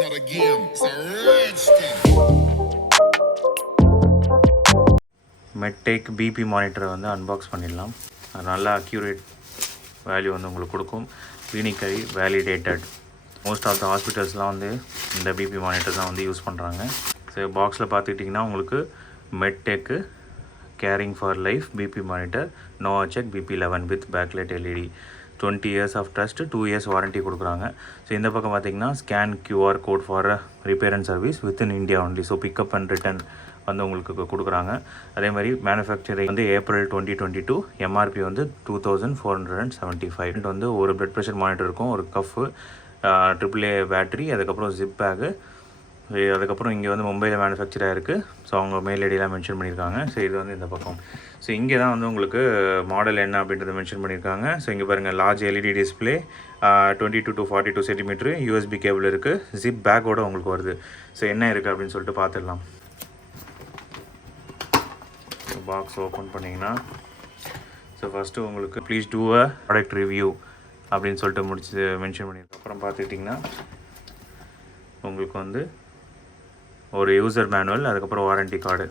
not a game, it's a rich thing. Medtech BP மானிட்டரை வந்து unbox பண்ணிடலாம். அது நல்லா அக்யூரேட் வேல்யூ வந்து உங்களுக்கு கொடுக்கும். Clinically validated. Most of the ஹாஸ்பிட்டல்ஸ்லாம் வந்து இந்த பிபி மானிட்டர் தான் வந்து யூஸ் பண்ணுறாங்க. ஸோ பாக்ஸில் பார்த்துக்கிட்டிங்கன்னா உங்களுக்கு Medtech caring for life BP monitor நோவாசெக் BP11 with backlight LED 20 years of trust 2 years warranty கொடுக்குறாங்க. ஸோ இந்த பக்கம் பார்த்திங்கன்னா scan QR code for repair and service within India only. So pickup and return வந்து உங்களுக்கு கொடுக்குறாங்க. அதே மாதிரி மேனுஃபேக்சரிங் வந்து April 2022, எம்ஆர்பி வந்து 2475. வந்து ஒரு பிளட் ப்ரெஷர் மானிட்டர் இருக்கும், ஒரு கஃப்பு, AAA பேட்ரி, அதுக்கப்புறம் ஜிப் பேக்கு. அதுக்கப்புறம் இங்கே வந்து மும்பையில் மேனுஃபேக்சர் ஆகிருக்கு. ஸோ அவங்க மெயில் ஐடியெலாம் மென்ஷன் பண்ணியிருக்காங்க. ஸோ இது வந்து இந்த பக்கம். ஸோ இங்கே தான் வந்து உங்களுக்கு மாடல் என்ன அப்படின்றத மென்ஷன் பண்ணியிருக்காங்க. ஸோ இங்கே பாருங்கள், large LED display, 22 to 42 centimetre, USB cable இருக்குது, ஜிப் பேக்கோடு உங்களுக்கு வருது. ஸோ என்ன இருக்குது அப்படின்னு சொல்லிட்டு பார்த்துடலாம். பாக்ஸ் ஓப்பன் பண்ணிங்கன்னா ஸோ ஃபஸ்ட்டு உங்களுக்கு please do a product review அப்படின்னு சொல்லிட்டு முடிச்சு மென்ஷன் பண்ணியிருக்கோம். அப்புறம் பார்த்துக்கிட்டிங்கன்னா உங்களுக்கு வந்து ஒரு யூசர் மேனுவல், அதுக்கப்புறம் வாரண்ட்டி கார்டு.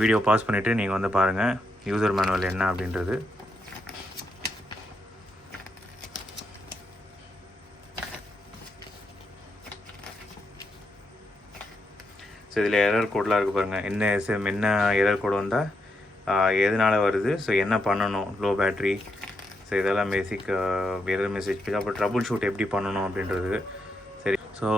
வீடியோ பாஸ் பண்ணிவிட்டு நீங்கள் வந்து பாருங்கள் யூசர் மேனுவல் என்ன அப்படின்றது. ஸோ இதில் எரர் கோடெலாம் இருக்குது பாருங்கள். என்ன எரர் கோடு வந்தால் எதனால் வருது, ஸோ என்ன பண்ணணும், லோ பேட்ரி, ஸோ இதெல்லாம் பேசிக் எரர் மெசேஜ். அப்புறம் ட்ரபுள் ஷூட் எப்படி பண்ணணும் அப்படின்றது. சரி, ஸோ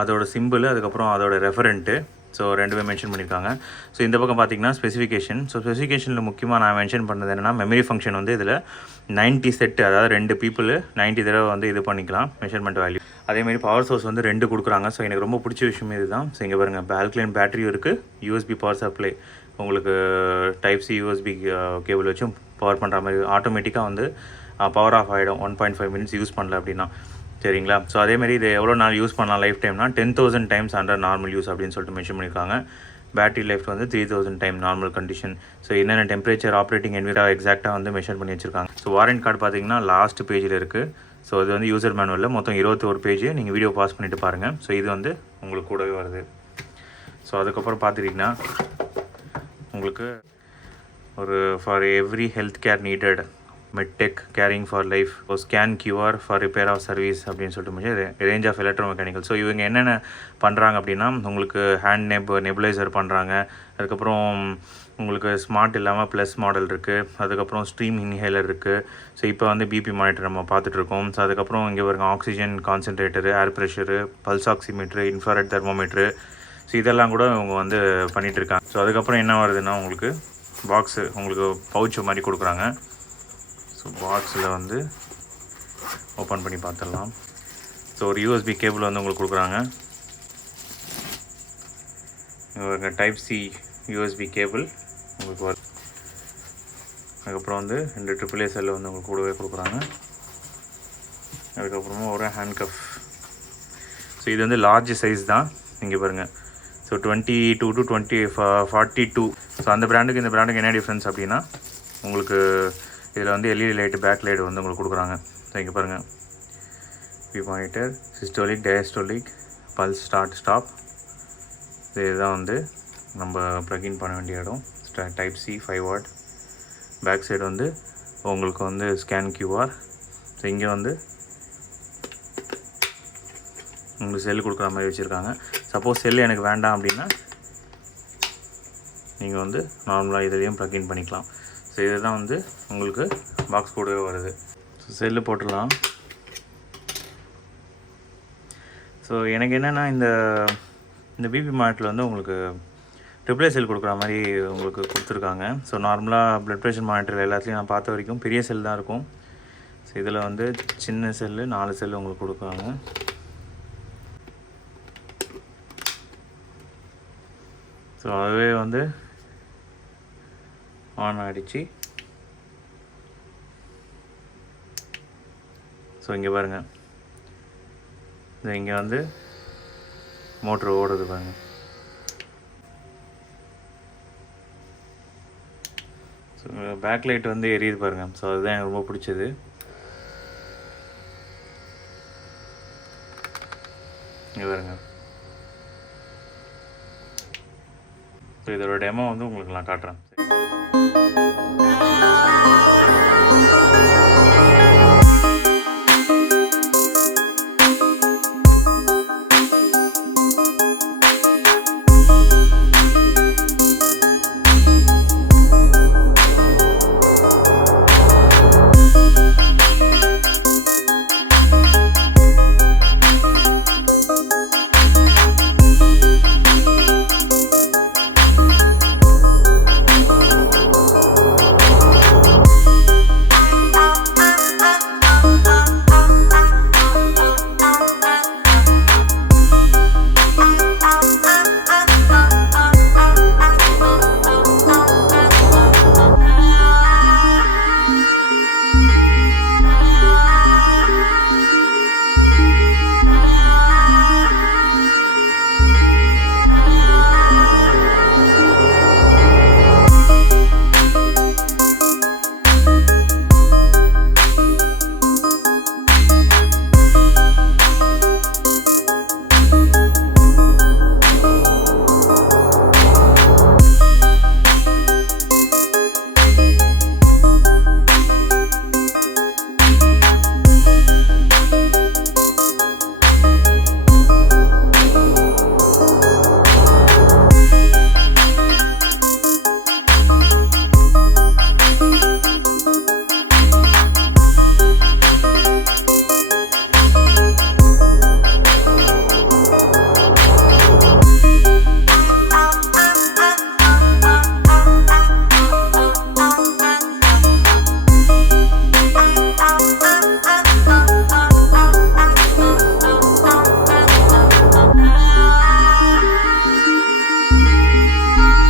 அதோட சிம்பிள், அதுக்கப்புறம் அதோட ரெஃபரண்ட்டு, ஸோ ரெண்டுமே மென்ஷன் பண்ணியிருக்காங்க. ஸோ இந்த பக்கம் பார்த்திங்கன்னா ஸ்பெசிஃபிகேஷன். ஸோ ஸ்பெசிஃபிகேஷனில் முக்கியமாக நான் மென்ஷன் பண்ணது என்னென்னா, மெமரி ஃபங்க்ஷன் வந்து இதில் 90 செட்டு, அதாவது 2 பீப்புள் 90 தடவை வந்து இது பண்ணிக்கலாம் மெஷர்மெண்ட் வேல்யூ. அதேமாதிரி பவர் சோர்ஸ் வந்து 2 கொடுக்குறாங்க. ஸோ எனக்கு ரொம்ப பிடிச்ச விஷயம் இது தான். ஸோ இங்கே பாருங்கள், ஆல்கலைன் பேட்டரியும் இருக்குது, யூஎஸ்பி பவர் சப்ளை, உங்களுக்கு டைப் சி யூஎஸ்பி கேபிள் வச்சும் பவர் பண்ணுற மாதிரி ஆட்டோமேட்டிக்காக வந்து பவர் ஆஃப் ஆகிடும் 1.5 மினிட்ஸ் யூஸ் பண்ணல அப்படின்னா. சரிங்களா? ஸோ அதேமாதிரி இது எவ்வளோ நாள் யூஸ் பண்ணலாம் லைஃப் டைம்னா 10,000 டைம்ஸ் அண்டர் நார்மல் யூஸ் அப்படின்னு சொல்லிட்டு மென்ஷன் பண்ணியிருக்காங்க. பேட்டரி லைஃப் வந்து 3000 டைம் நார்மல் கண்டிஷன். ஸோ என்னென்ன டெம்பரேச்சர், ஆப்ரேட்டிங் என்விரா எக்ஸாக்டாக வந்து மெஷர் பண்ணி வச்சுருக்காங்க. ஸோ வாரண்ட் கார்டு பார்த்தீங்கன்னா லாஸ்ட் பேஜில் இருக்குது. ஸோ இது வந்து யூசர் மேனுவலில் மொத்தம் 21 பேஜ். நீங்கள் வீடியோ பாஸ் பண்ணிவிட்டு பாருங்கள். ஸோ இது வந்து உங்களுக்கு கூடவே வருது. ஸோ அதுக்கப்புறம் பார்த்துட்டிங்கன்னா உங்களுக்கு ஒரு for every health care needed Medtech caring for life, scan QR for repair of service அப்படின்னு சொல்லிட்டு range of electro mechanical. So இவங்க என்னென்ன பண்ணுறாங்க அப்படின்னா, உங்களுக்கு ஹேண்ட் நெபுலைசர் பண்ணுறாங்க, அதுக்கப்புறம் உங்களுக்கு ஸ்மார்ட் இல்லாமல் ப்ளஸ் மாடல் இருக்குது, அதுக்கப்புறம் ஸ்ட்ரீம் இன்ஹேலர் இருக்குது. ஸோ இப்போ வந்து பிபி மானிட்டர் நம்ம பார்த்துட்ருக்கோம். ஸோ அதுக்கப்புறம் இங்கே வருங்க ஆக்சிஜன் கான்சன்ட்ரேட்டரு, ஏர் ப்ரெஷரு, பல்ஸ் ஆக்சிமீட்ரு, இன்ஃப்ராரெட் தெர்மோமீட்ரு. ஸோ இதெல்லாம் கூட இவங்க வந்து பண்ணிகிட்ருக்காங்க. ஸோ அதுக்கப்புறம் என்ன வருதுன்னா, உங்களுக்கு பாக்ஸு, உங்களுக்கு பவுச்சு மாதிரி கொடுக்குறாங்க. ஸோ பாக்ஸில் வந்து ஓப்பன் பண்ணி பார்த்துடலாம். ஸோ ஒரு யூஎஸ்பி கேபிள் வந்து உங்களுக்கு கொடுக்குறாங்க. இவங்க டைப் சி யூஎஸ்பி கேபிள் உங்களுக்கு வருது. அதுக்கப்புறம் வந்து 2 AAA செல்லு வந்து உங்களுக்கு கூடவே கொடுக்குறாங்க. அதுக்கப்புறமா ஒரு ஹேண்ட் கஃப். ஸோ இது வந்து லார்ஜ் சைஸ் தான். இங்கே பாருங்கள். So 22 to 42. ஸோ அந்த பிராண்டுக்கு இந்த பிராண்டுக்கு என்ன டிஃப்ரென்ஸ் அப்படின்னா, உங்களுக்கு இதில் வந்து எல்இடி லைட்டு, பேக் லைட் வந்து உங்களுக்கு கொடுக்குறாங்க. ஸோ இங்கே பாருங்கள், B monitor, systolic, diastolic, pulse, start, stop. இதுதான் வந்து நம்ம ப்ளக்இன் பண்ண வேண்டிய இடம். Type C 5 watt. Back side வந்து உங்களுக்கு வந்து ஸ்கேன் QR. ஸோ இங்கே வந்து உங்களுக்கு செல்லு கொடுக்குற மாதிரி வச்சுருக்காங்க. சப்போஸ் செல்லு எனக்கு வேண்டாம் அப்படின்னா நீங்கள் வந்து நார்மலாக இதுலேயும் ப்ளக்இன் பண்ணிக்கலாம். ஸோ இதுதான் வந்து உங்களுக்கு பாக்ஸ் கூடவே வருது. ஸோ செல்லு போட்டுடலாம். ஸோ எனக்கு என்னென்னா, இந்த பிபி மானிட்டரில் வந்து உங்களுக்கு AAA செல் கொடுக்குற மாதிரி உங்களுக்கு கொடுத்துருக்காங்க. ஸோ நார்மலாக ப்ளட் ப்ரெஷர் மானிட்டர் எல்லாத்துலேயும் நான் பார்த்த வரைக்கும் பெரிய செல் தான் இருக்கும். ஸோ இதில் வந்து சின்ன செல்லு 4 செல்லு உங்களுக்கு கொடுக்குறாங்க. ஸோ அதுவே வந்து ஆன் ஆகிடுச்சு. ஸோ இங்கே பாருங்கள், இங்கே வந்து மோட்ரு ஓடுது பாருங்கள். ஸோ பேக் லைட் வந்து எரியுது பாருங்கள். ஸோ அதுதான் எனக்கு ரொம்ப பிடிச்சது. இங்கே பாருங்க. ஸோ இதோட டெமோ வந்து உங்களுக்கு நான் காட்டுறேன்.